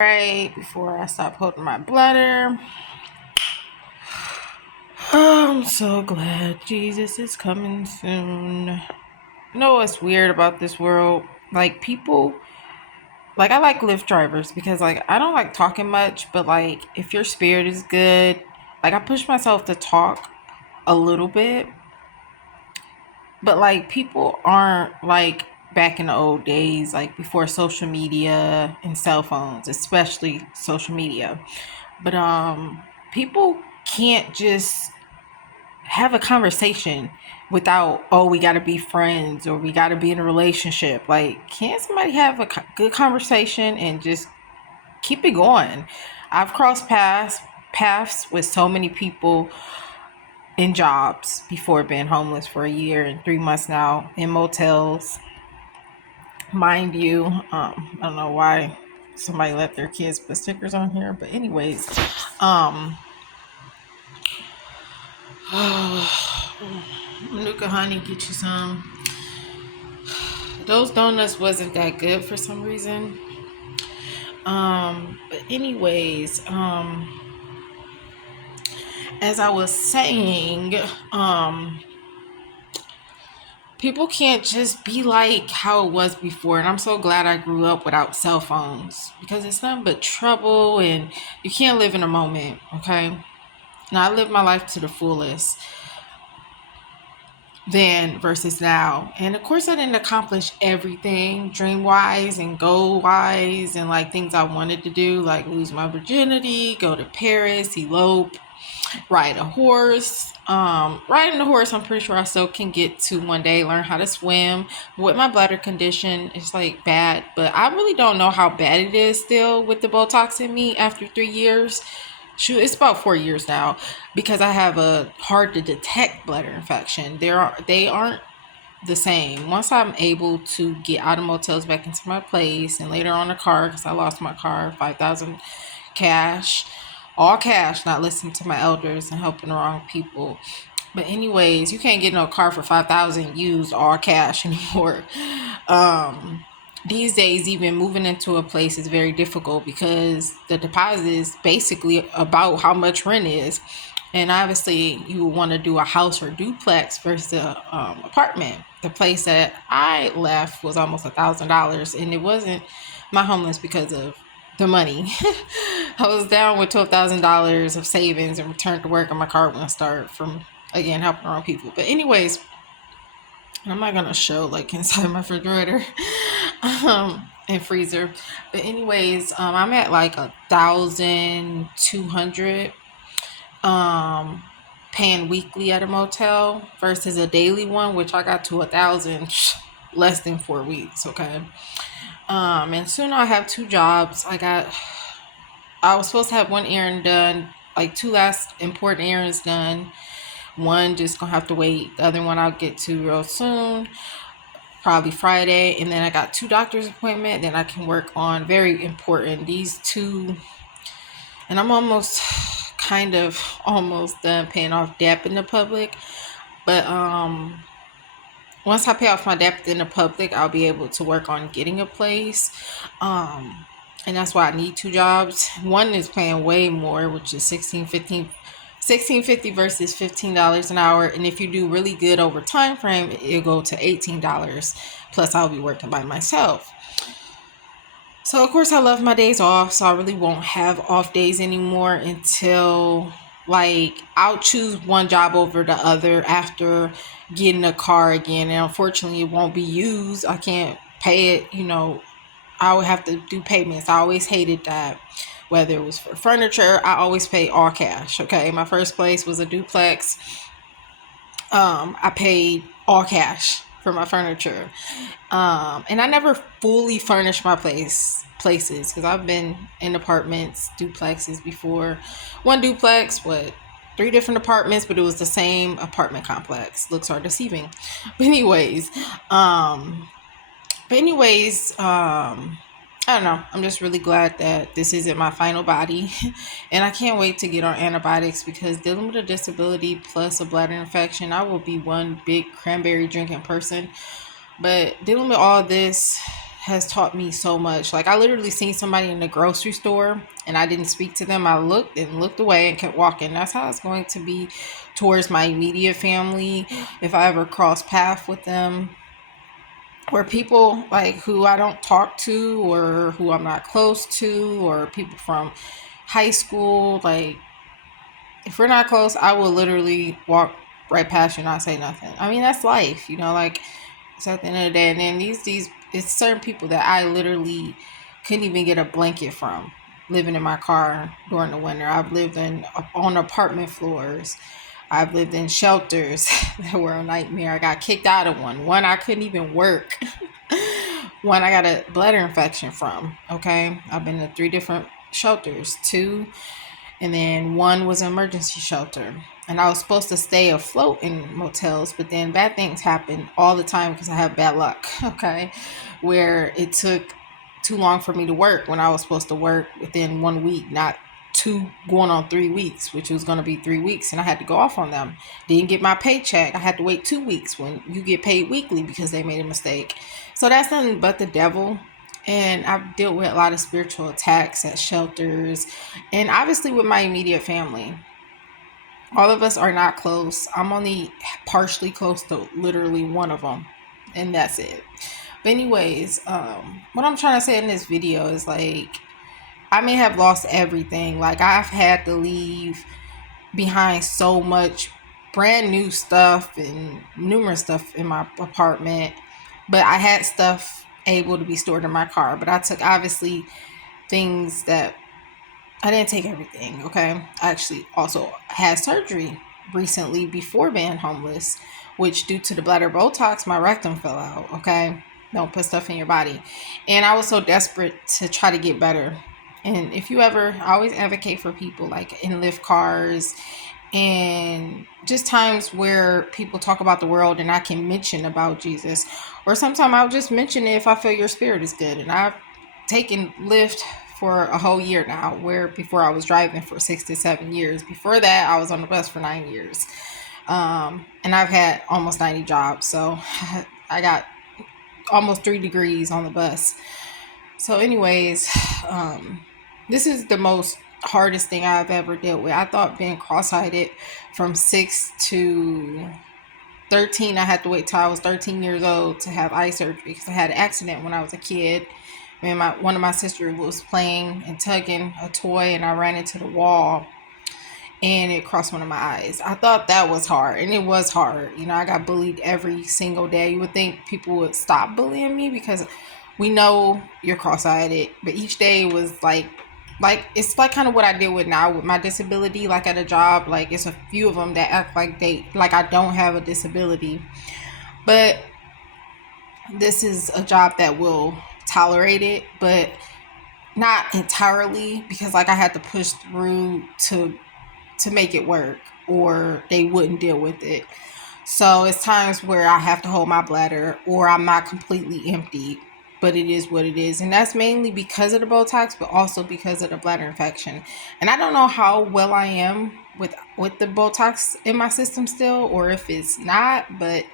Right before I stop holding my bladder. Oh, I'm so glad Jesus is coming soon. You know what's weird about this world? Like people, like I like Lyft drivers because like I don't like talking much, but like if your spirit is good, like I push myself to talk a little bit, but like people aren't like back in the old days, like before social media and cell phones, especially social media. But people can't just have a conversation without, oh, we got to be friends or we got to be in a relationship. Like, can't somebody have a good conversation and just keep it going? I've crossed paths with so many people in jobs before being homeless for a year and 3 months now in motels. Mind you, I don't know why somebody let their kids put stickers on here, but anyways, Manuka honey, get you some. Those donuts wasn't that good for some reason. But anyways, as I was saying, people can't just be like how it was before. And I'm so glad I grew up without cell phones because it's nothing but trouble and you can't live in a moment, okay? Now I live my life to the fullest then versus now. And of course I didn't accomplish everything dream wise and goal wise and like things I wanted to do, like lose my virginity, go to Paris, elope, ride a horse. Riding a horse, I'm pretty sure I still can get to one day, learn how to swim. With my bladder condition, it's like bad, but I really don't know how bad it is still with the Botox in me after 3 years. Shoot, it's about 4 years now because I have a hard to detect bladder infection. They aren't the same. Once I'm able to get out of motels back into my place and later on a car because I lost my car, 5,000 cash, all cash, not listening to my elders and helping the wrong people. But anyways, you can't get no car for 5,000 used all cash anymore. These days, even moving into a place is very difficult because the deposit is basically about how much rent is. And obviously, you would want to do a house or duplex versus an apartment. The place that I left was almost $1,000, and it wasn't my homeless because of the money. I was down with $12,000 of savings and returned to work, and my car wouldn't start from again helping around people. But anyways, I'm not gonna show like inside my refrigerator and freezer. But anyways, I'm at like 1,200 paying weekly at a motel versus a daily one, which I got to 1,000 less than 4 weeks. Okay. And soon I'll have two jobs. I was supposed to have one errand done, like two last important errands done. One just gonna have to wait. The other one I'll get to real soon, probably Friday. And then I got two doctor's appointments. Then I can work on very important these two. And I'm almost done paying off debt in the public. But once I pay off my debt in the public, I'll be able to work on getting a place. And that's why I need two jobs. One is paying way more, which is 16.50 versus $15 an hour. And if you do really good over time frame, it'll go to $18. Plus I'll be working by myself. So of course I love my days off, so I really won't have off days anymore until like I'll choose one job over the other after getting a car again. And unfortunately it won't be used. I can't pay it, I would have to do payments. I always hated that. Whether it was for furniture, I always pay all cash. Okay. My first place was a duplex. I paid all cash for my furniture. And I never fully furnished my places because I've been in apartments, duplexes before. One duplex, three different apartments, but it was the same apartment complex. Looks are deceiving. But I don't know. I'm just really glad that this isn't my final body. And I can't wait to get on antibiotics because dealing with a disability plus a bladder infection, I will be one big cranberry drinking person. But dealing with all this has taught me so much. Like, I literally seen somebody in the grocery store and I didn't speak to them. I looked and looked away and kept walking. That's how it's going to be towards my immediate family if I ever cross paths with them, or people like who I don't talk to or who I'm not close to, or people from high school. Like, if we're not close, I will literally walk right past you and not say nothing. I mean, that's life, like, it's at the end of the day. And then these it's certain people that I literally couldn't even get a blanket from, living in my car during the winter. I've lived on apartment floors. I've lived in shelters that were a nightmare. I got kicked out of one I couldn't even work. One I got a bladder infection from. Okay, I've been to 3 different shelters, 2, and then one was an emergency shelter. And I was supposed to stay afloat in motels, but then bad things happen all the time because I have bad luck. Okay, where it took too long for me to work when I was supposed to work within 1 week, not 2 going on 3 weeks, which was going to be 3 weeks, and I had to go off on them. Didn't get my paycheck. I had to wait 2 weeks when you get paid weekly because they made a mistake. So that's nothing but the devil. And I've dealt with a lot of spiritual attacks at shelters, and obviously with my immediate family. All of us are not close. I'm only partially close to literally one of them, and that's it. But anyways, what I'm trying to say in this video is, like, I may have lost everything. Like, I've had to leave behind so much brand new stuff and numerous stuff in my apartment, but I had stuff able to be stored in my car. But I took, obviously, things that I didn't take everything. Okay, I actually also had surgery recently before being homeless, which, due to the bladder Botox, my rectum fell out. Okay, don't put stuff in your body. And I was so desperate to try to get better. And if you ever, I always advocate for people like in Lyft cars and just times where people talk about the world and I can mention about Jesus. Or sometimes I'll just mention it if I feel your spirit is good. And I've taken Lyft for a whole year now, where before I was driving for 6 to 7 years. Before that, I was on the bus for 9 years. And I've had almost 90 jobs. So I got almost 3 degrees on the bus. So anyways, this is the most hardest thing I've ever dealt with. I thought being cross-eyed from 6 to 13, I had to wait till I was 13 years old to have eye surgery because I had an accident when I was a kid. And one of my sisters was playing and tugging a toy, and I ran into the wall and it crossed one of my eyes. I thought that was hard, and it was hard. I got bullied every single day. You would think people would stop bullying me because we know you're cross-eyed, but each day was like it's like kind of what I deal with now with my disability. Like, at a job, like, it's a few of them that act like I don't have a disability, but this is a job that will tolerate it, but not entirely, because like I had to push through to make it work, or they wouldn't deal with it. So it's times where I have to hold my bladder, or I'm not completely empty, but it is what it is. And that's mainly because of the Botox, but also because of the bladder infection. And I don't know how well I am with the Botox in my system still, or if it's not, but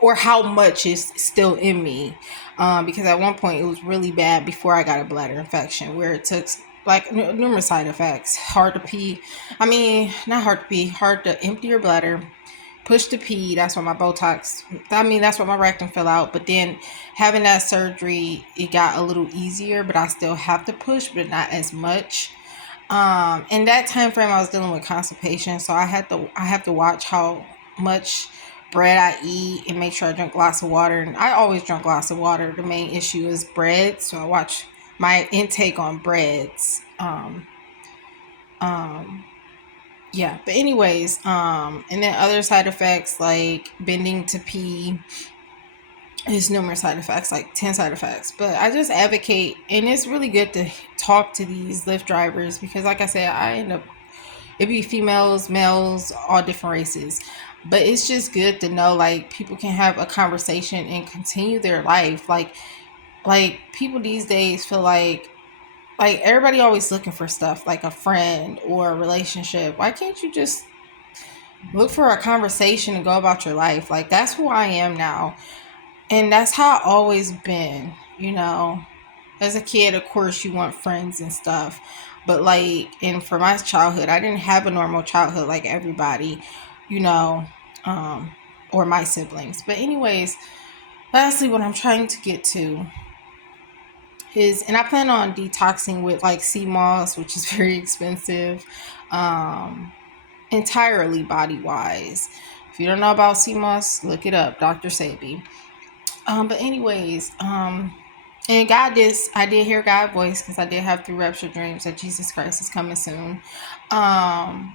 or how much is still in me. Because at one point it was really bad before I got a bladder infection, where it took like numerous side effects. Hard to pee. I mean, not hard to pee, hard to empty your bladder, push to pee. That's what my Botox, that's what my rectum fell out. But then having that surgery, it got a little easier, but I still have to push, but not as much. In that time frame, I was dealing with constipation, so I have to watch how much bread I eat and make sure I drink lots of water. And I always drink lots of water. The main issue is bread, so I watch my intake on breads. Yeah, but anyways, and then other side effects like bending to pee. There's numerous side effects, like 10 side effects. But I just advocate, and it's really good to talk to these Lyft drivers because, like I said, I end up, it be females, males, all different races. But it's just good to know, like, people can have a conversation and continue their life. Like people these days feel like everybody always looking for stuff, like a friend or a relationship. Why can't you just look for a conversation and go about your life? Like, that's who I am now. And that's how I always been. you know. As a kid, of course, you want friends and stuff. But like, and for my childhood, I didn't have a normal childhood like everybody, you know, um, or my siblings. But anyways, lastly, what I'm trying to get to is, and I plan on detoxing with like sea moss, which is very expensive, um, entirely body wise. If you don't know about sea moss, look it up, Dr. Sabi. But anyways, and God did, I did hear God's voice because I did have 3 rapture dreams that Jesus Christ is coming soon. Um,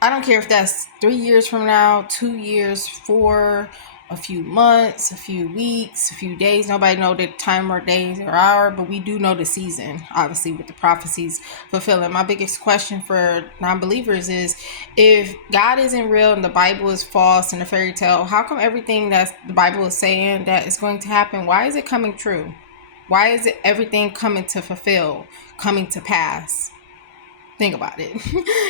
I don't care if that's 3 years from now, 2 years, 4, a few months, a few weeks, a few days. Nobody know the time or days or hour, but we do know the season, obviously, with the prophecies fulfilling. My biggest question for non-believers is, if God isn't real and the Bible is false and a fairy tale, how come everything that the Bible is saying that is going to happen, why is it coming true? Why is it everything coming to fulfill, coming to pass? Think about it.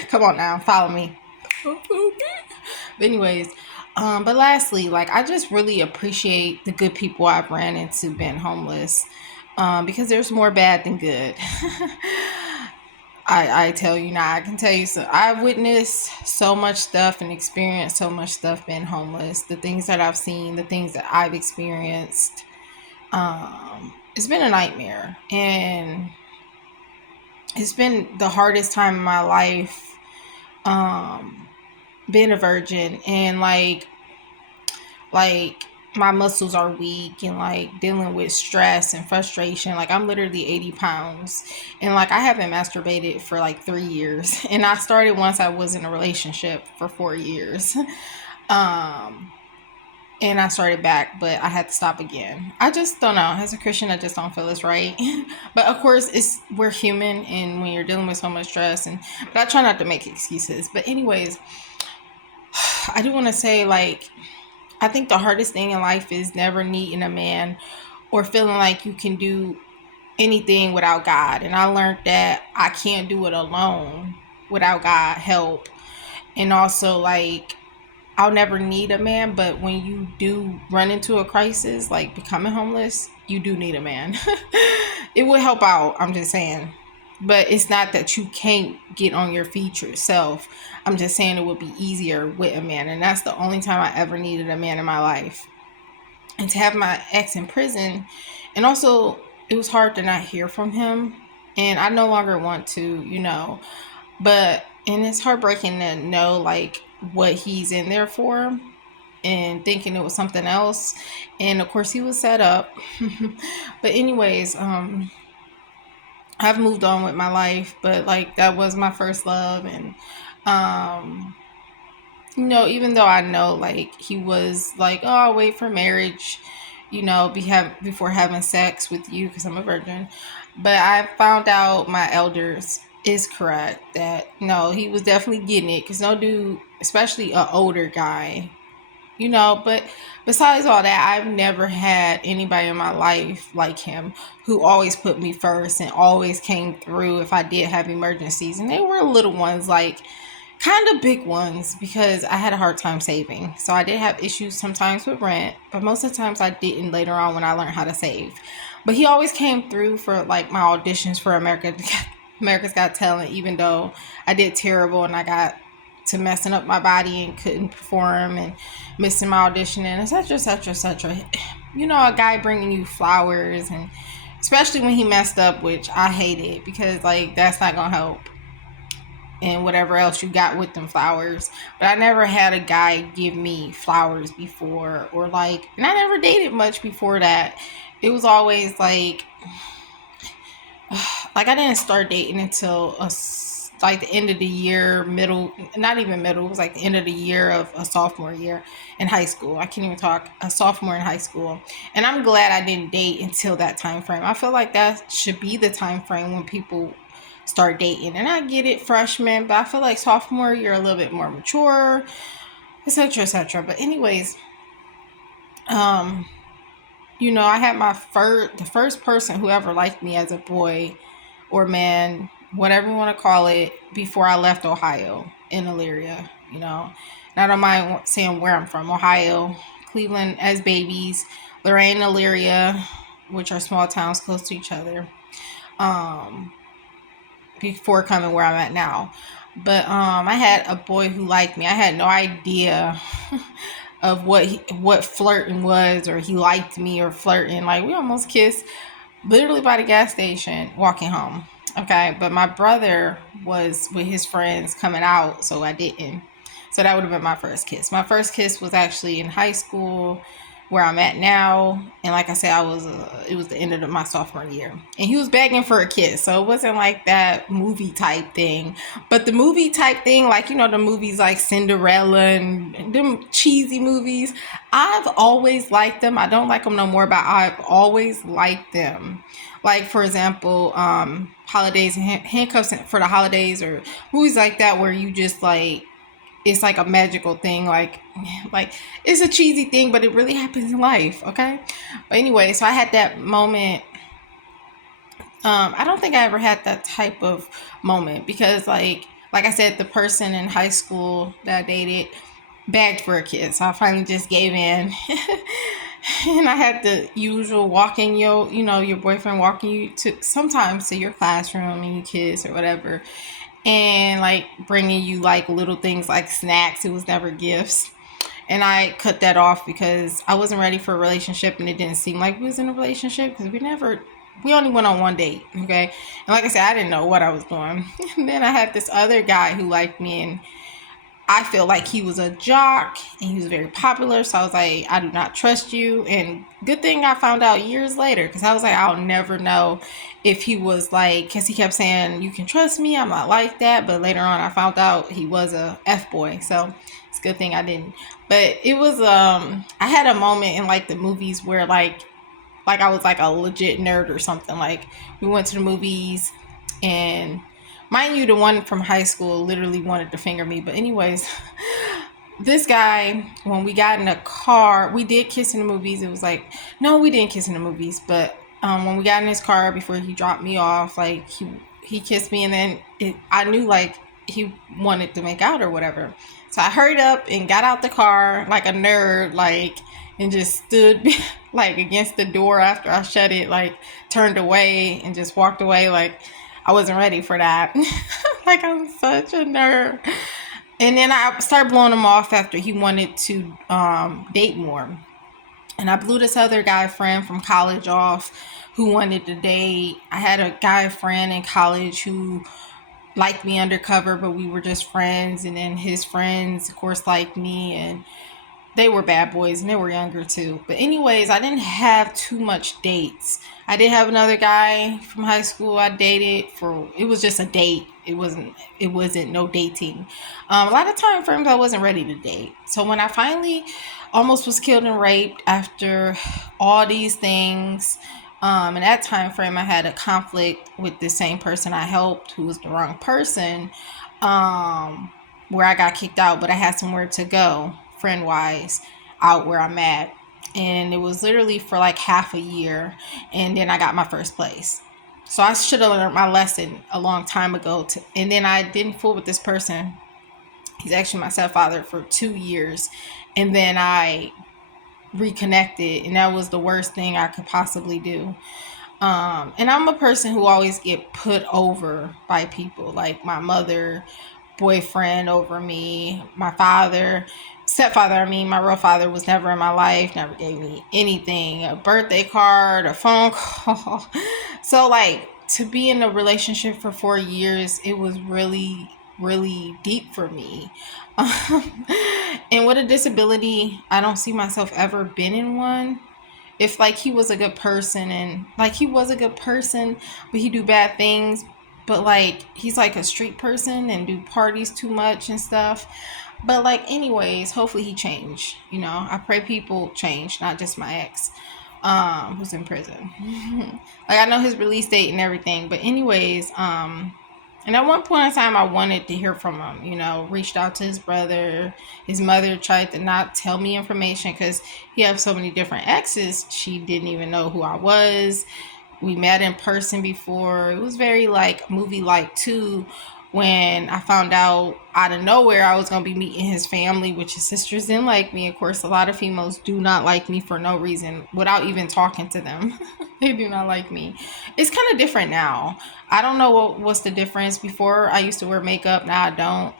Come on now, follow me. But anyways, but lastly, like, I just really appreciate the good people I've ran into being homeless, because there's more bad than good. I tell you now, I can tell you, so I've witnessed so much stuff and experienced so much stuff being homeless. The things that I've seen, the things that I've experienced, it's been a nightmare, and it's been the hardest time in my life. Being a virgin, and like my muscles are weak, and like dealing with stress and frustration. Like, I'm literally 80 pounds, and like I haven't masturbated for like 3 years, and I started once I was in a relationship for 4 years. um and I started back, but I had to stop again. I just don't know. As a Christian, I just don't feel it's right. But of course, we're human, and when you're dealing with so much stress, and but I try not to make excuses. But anyways, I do want to say, like, I think the hardest thing in life is never needing a man or feeling like you can do anything without God. And I learned that I can't do it alone without God help. And also, like, I'll never need a man, but when you do run into a crisis, like becoming homeless, you do need a man. It would help out, I'm just saying. But it's not that you can't get on your feet yourself. I'm just saying it would be easier with a man. And that's the only time I ever needed a man in my life. And to have my ex in prison, and also it was hard to not hear from him. And I no longer want to, but, and it's heartbreaking to know like what he's in there for, and thinking it was something else. And of course he was set up. But anyways, I've moved on with my life, but like that was my first love. And um even though I know like he was like, oh, I'll wait for marriage, before having sex with you because I'm a virgin. But I found out my elders is correct that no, he was definitely getting it, because no dude, especially an older guy, but besides all that, I've never had anybody in my life like him, who always put me first and always came through if I did have emergencies. And they were little ones, like kind of big ones, because I had a hard time saving. So I did have issues sometimes with rent, but most of the times I didn't later on when I learned how to save. But he always came through for like my auditions for America's Got Talent, even though I did terrible and I got to messing up my body and couldn't perform and missing my audition and etc, etc, etc. A guy bringing you flowers, and especially when he messed up, which I hated, because like that's not gonna help, and whatever else you got with them flowers. But I never had a guy give me flowers before, or like, and I never dated much before that. It was always like I didn't start dating until like the end of the year, not even middle, it was like the end of the year of a sophomore year in high school. I can't even talk, a sophomore in high school. And I'm glad I didn't date until that time frame. I feel like that should be the time frame when people start dating. And I get it, freshman, but I feel like sophomore, you're a little bit more mature, etc, etc. But anyways, I had the first person who ever liked me as a boy or man, whatever you want to call it, before I left Ohio, in Elyria. And I don't mind saying where I'm from: Ohio, Cleveland as babies, Lorraine, Elyria, which are small towns close to each other. Um, Before coming where I'm at now. But I had a boy who liked me. I had no idea of what flirting was, or he liked me or flirting. Like, we almost kissed literally by the gas station walking home. Okay, but my brother was with his friends coming out, so I didn't. So that would have been my first kiss. My first kiss was actually in high school, where I'm at now. And like I said, it was the end of my sophomore year. And he was begging for a kiss. So it wasn't like that movie type thing. But the movie type thing, like, the movies like Cinderella and them cheesy movies, I've always liked them. I don't like them no more, but I've always liked them. Like, for example, holidays and handcuffs for the holidays, or movies like that where you just like, it's like a magical thing, like it's a cheesy thing, but it really happens in life. Okay, but anyway, so I had that moment. I don't think I ever had that type of moment, because like I said, the person in high school that I dated begged for a kiss. So I finally just gave in. And I had the usual walking your boyfriend walking you to sometimes to your classroom, and you kiss or whatever, and like bringing you like little things like snacks. It was never gifts. And I cut that off because I wasn't ready for a relationship, and it didn't seem like we was in a relationship, because we only went on one date. Okay, and like I said, I didn't know what I was doing. And then I had this other guy who liked me, and I feel like he was a jock and he was very popular. So I was like, I do not trust you. And good thing I found out years later, because I was like, I'll never know if he was like, because he kept saying, you can trust me, I'm not like that. But later on, I found out he was a F-boy. So it's a good thing I didn't. But it was, I had a moment in like the movies where like I was like a legit nerd or something. Like, we went to the movies, and mind you, the one from high school literally wanted to finger me. But anyways, this guy, when we got in a car, we did kiss in the movies. It was like, no, we didn't kiss in the movies. But when we got in his car before he dropped me off, like he kissed me, and then I knew like he wanted to make out or whatever. So I hurried up and got out the car like a nerd, like, and just stood like against the door after I shut it, like turned away and just walked away. Like, I wasn't ready for that. Like, I'm such a nerd. And then I started blowing him off after he wanted to date more. And I blew this other guy friend from college off who wanted to date. I had a guy friend in college who liked me undercover, but we were just friends. And then his friends, of course, liked me, and they were bad boys, and they were younger too. But anyways, I didn't have too much dates. I did have another guy from high school I dated for, it was just a date. It wasn't no dating. A lot of time frames I wasn't ready to date. So when I finally almost was killed and raped after all these things, in that time frame, I had a conflict with the same person I helped, who was the wrong person, where I got kicked out, but I had somewhere to go, friend wise, out where I'm at. And it was literally for like half a year. And then I got my first place. So I should have learned my lesson a long time ago. And then I didn't fool with this person. He's actually my stepfather for 2 years. And then I reconnected. And that was the worst thing I could possibly do. And I'm a person who always get put over by people, like my mother, boyfriend over me, my father, stepfather. I mean, my real father was never in my life, never gave me anything, a birthday card, a phone call. So like, to be in a relationship for 4 years, it was really, really deep for me. And with a disability, I don't see myself ever been in one. If like he was a good person, and like he was a good person, but he do bad things, but like he's like a street person and do parties too much and stuff. But like, anyways, hopefully he changed. I pray people change, not just my ex, who's in prison. Like, I know his release date and everything, but anyways, and at one point in time, I wanted to hear from him, reached out to his brother. His mother tried to not tell me information because he had so many different exes. She didn't even know who I was. We met in person before. It was very like movie-like too, when I found out of nowhere I was going to be meeting his family, which his sisters didn't like me. Of course, a lot of females do not like me for no reason without even talking to them. They do not like me. It's kind of different now. I don't know what's the difference. Before, I used to wear makeup. Now I don't.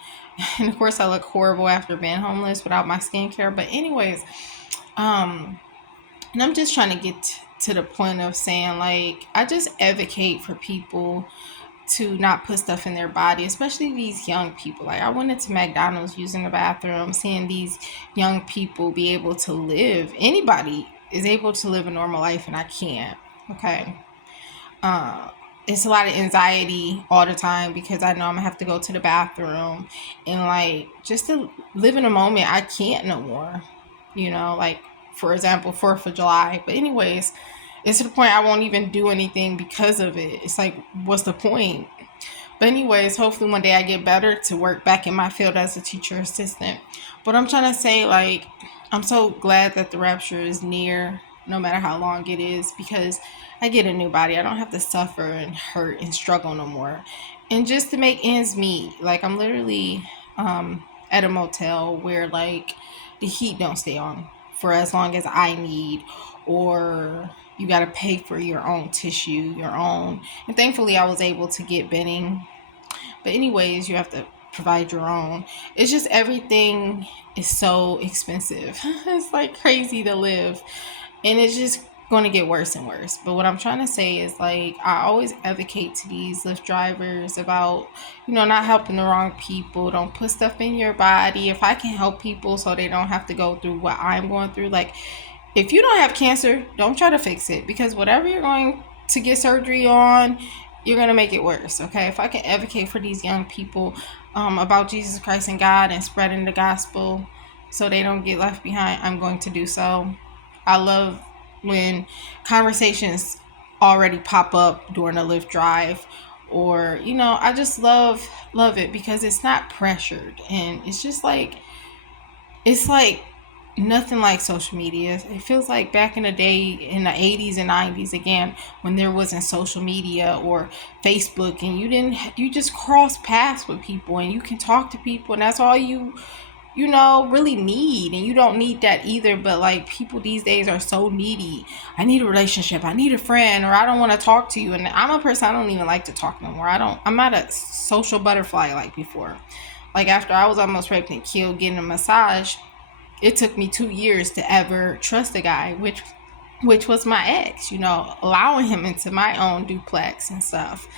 And of course, I look horrible after being homeless without my skincare. But anyways, um, and I'm just trying to get to the point of saying, like, I just advocate for people to not put stuff in their body, especially these young people. Like, I went into McDonald's using the bathroom, seeing these young people be able to live. Anybody is able to live a normal life, and I can't. Okay. Uh, it's a lot of anxiety all the time because I know I'm gonna have to go to the bathroom, and like just to live in a moment, I can't no more. Like, for example, 4th of July. But anyways, it's to the point I won't even do anything because of it. It's like, what's the point? But anyways, hopefully one day I get better to work back in my field as a teacher assistant. But I'm trying to say, like, I'm so glad that the rapture is near, no matter how long it is, because I get a new body. I don't have to suffer and hurt and struggle no more. And just to make ends meet, like, I'm literally at a motel where, like, the heat don't stay on for as long as I need, or you got to pay for your own tissue, your own. And thankfully, I was able to get bedding. But anyways, you have to provide your own. It's just everything is so expensive. It's like crazy to live. And it's just going to get worse and worse. But what I'm trying to say is, like, I always advocate to these Lyft drivers about, not helping the wrong people. Don't put stuff in your body. If I can help people so they don't have to go through what I'm going through, like, if you don't have cancer, don't try to fix it, because whatever you're going to get surgery on, you're going to make it worse. Okay. If I can advocate for these young people about Jesus Christ and God and spreading the gospel so they don't get left behind, I'm going to do so. I love when conversations already pop up during a Lyft drive, or, I just love it because it's not pressured, and it's just like, it's like nothing like social media. It feels like back in the day in the 80s and 90s again, when there wasn't social media or Facebook, and you just cross paths with people and you can talk to people, and that's all you really need. And you don't need that either, but like, people these days are so needy. I need a relationship, I need a friend, or I don't want to talk to you. And I'm a person, I don't even like to talk no more. I'm not a social butterfly like before. Like, after I was almost raped and killed getting a massage, it took me 2 years to ever trust a guy, which was my ex, allowing him into my own duplex and stuff.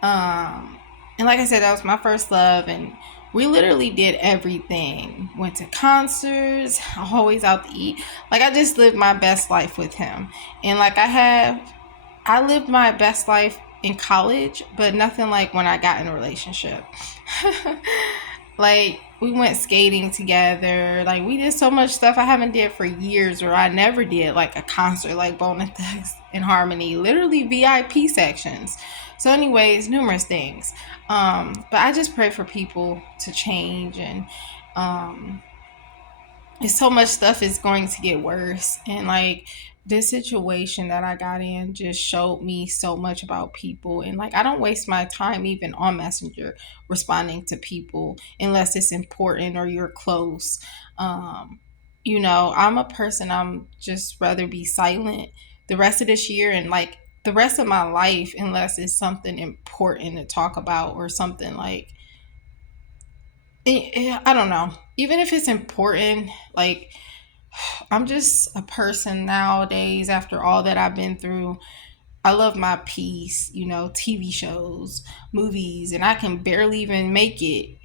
And like I said, that was my first love, and we literally did everything. Went to concerts, always out to eat. Like, I just lived my best life with him. And like, I lived my best life in college, but nothing like when I got in a relationship. Like, we went skating together. Like, we did so much stuff I haven't did for years, or I never did, like a concert like Bone and Thugs and Harmony, literally VIP sections. So anyways, numerous things. But I just pray for people to change, and um so much stuff is going to get worse. And like, this situation that I got in just showed me so much about people. And like, I don't waste my time even on Messenger responding to people unless it's important or you're close. um I'm a person, I'm just rather be silent the rest of this year and like the rest of my life, unless it's something important to talk about, or something like, I don't know. Even if it's important, like, I'm just a person nowadays, after all that I've been through. I love my peace, TV shows, movies, and I can barely even make it,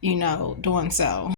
doing so.